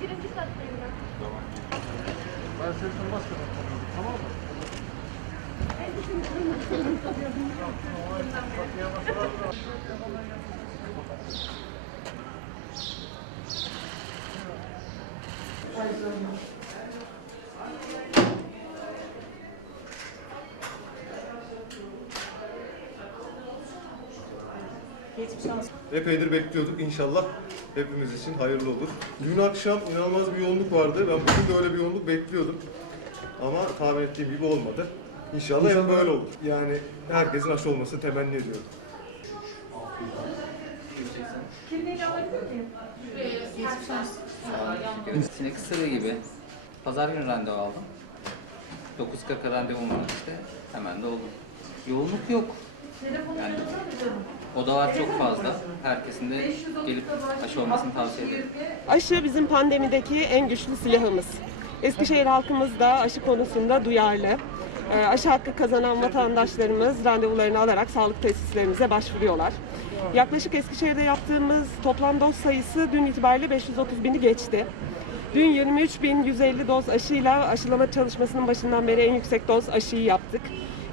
Birinci kattayım ben. Ben seni sormaz kadar tamam mı? Thank you. Epeydir bekliyorduk. İnşallah hepimiz için hayırlı olur. Dün akşam inanılmaz bir yoğunluk vardı. Ben bugün de öyle bir yoğunluk bekliyordum. Ama tahmin ettiğim gibi olmadı. İnşallah, hep böyle olur. Yani herkesin aşı olmasını temenni ediyorum. Sinek ısırığı gibi. Pazar günü randevu aldım. 9.40'a randevum var işte. Hemen de oldu. Yoğunluk yok. Yani odalar çok fazla. Herkesin de gelip aşı olmasını tavsiye ederim. Aşı bizim pandemideki en güçlü silahımız. Eskişehir halkımız da aşı konusunda duyarlı. Ee, Aşı hakkı kazanan vatandaşlarımız randevularını alarak sağlık tesislerimize başvuruyorlar. Yaklaşık Eskişehir'de yaptığımız toplam doz sayısı dün itibariyle 530 bini geçti. Dün 23.150 doz aşıyla aşılama çalışmasının başından beri en yüksek doz aşıyı yaptık.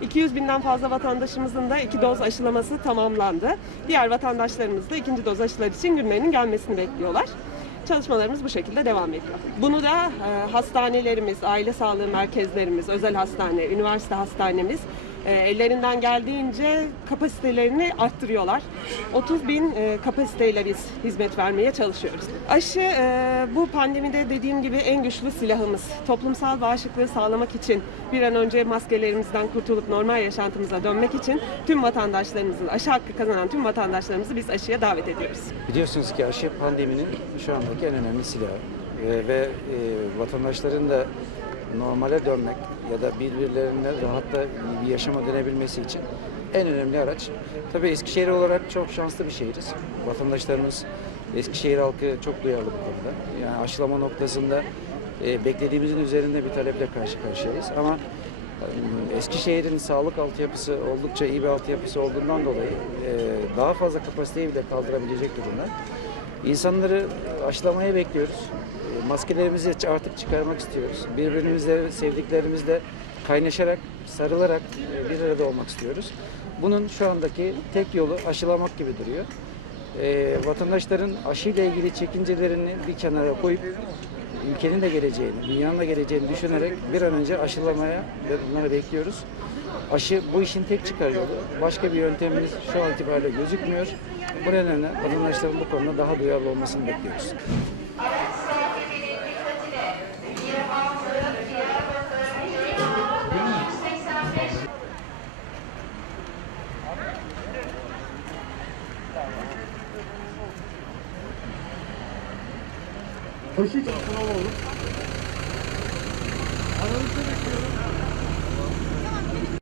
200 binden fazla vatandaşımızın da iki doz aşılaması tamamlandı. Diğer vatandaşlarımız da ikinci doz aşılar için günlerinin gelmesini bekliyorlar. Çalışmalarımız bu şekilde devam ediyor. Bunu da e, hastanelerimiz, aile sağlığı merkezlerimiz, özel hastane, üniversite hastanemiz e, ellerinden geldiğince kapasitelerini arttırıyorlar. 30 bin e, kapasiteyle biz hizmet vermeye çalışıyoruz. Aşı e, bu pandemide dediğim gibi en güçlü silahımız. Toplumsal bağışıklığı sağlamak için bir an önce maskelerimizden kurtulup normal yaşantımıza dönmek için tüm vatandaşlarımızın, aşı hakkı kazanan tüm vatandaşlarımızı biz aşıya davet ediyoruz. Biliyorsunuz ki aşı pandeminin şu andaki en önemli silahı Ee, ve e, vatandaşların da normale dönmek ya da birbirlerine rahatla bir yaşama dönebilmesi için en önemli araç. Tabii Eskişehir olarak çok şanslı bir şehiriz. Vatandaşlarımız, Eskişehir halkı çok duyarlı bu konuda. Yani aşılama noktasında e, beklediğimizin üzerinde bir taleple karşı karşıyayız ama e, Eskişehir'in sağlık altyapısı oldukça iyi bir altyapısı olduğundan dolayı e, daha fazla kapasiteyi bile kaldırabilecek durumda. İnsanları aşılamaya bekliyoruz. Maskelerimizi artık çıkarmak istiyoruz. Birbirimizle, sevdiklerimizle kaynaşarak, sarılarak bir arada olmak istiyoruz. Bunun şu andaki tek yolu aşılamak gibi duruyor. E, vatandaşların aşıyla ilgili çekincelerini bir kenara koyup ülkenin de geleceğini, dünyanın da geleceğini düşünerek bir an önce aşılamaya bunları bekliyoruz. Aşı bu işin tek çıkar yolu. Başka bir yöntemimiz şu an itibariyle gözükmüyor. Bu nedenle vatandaşların bu konuda daha duyarlı olmasını bekliyoruz. Aşı sınav olur. Aranızda bekliyorum.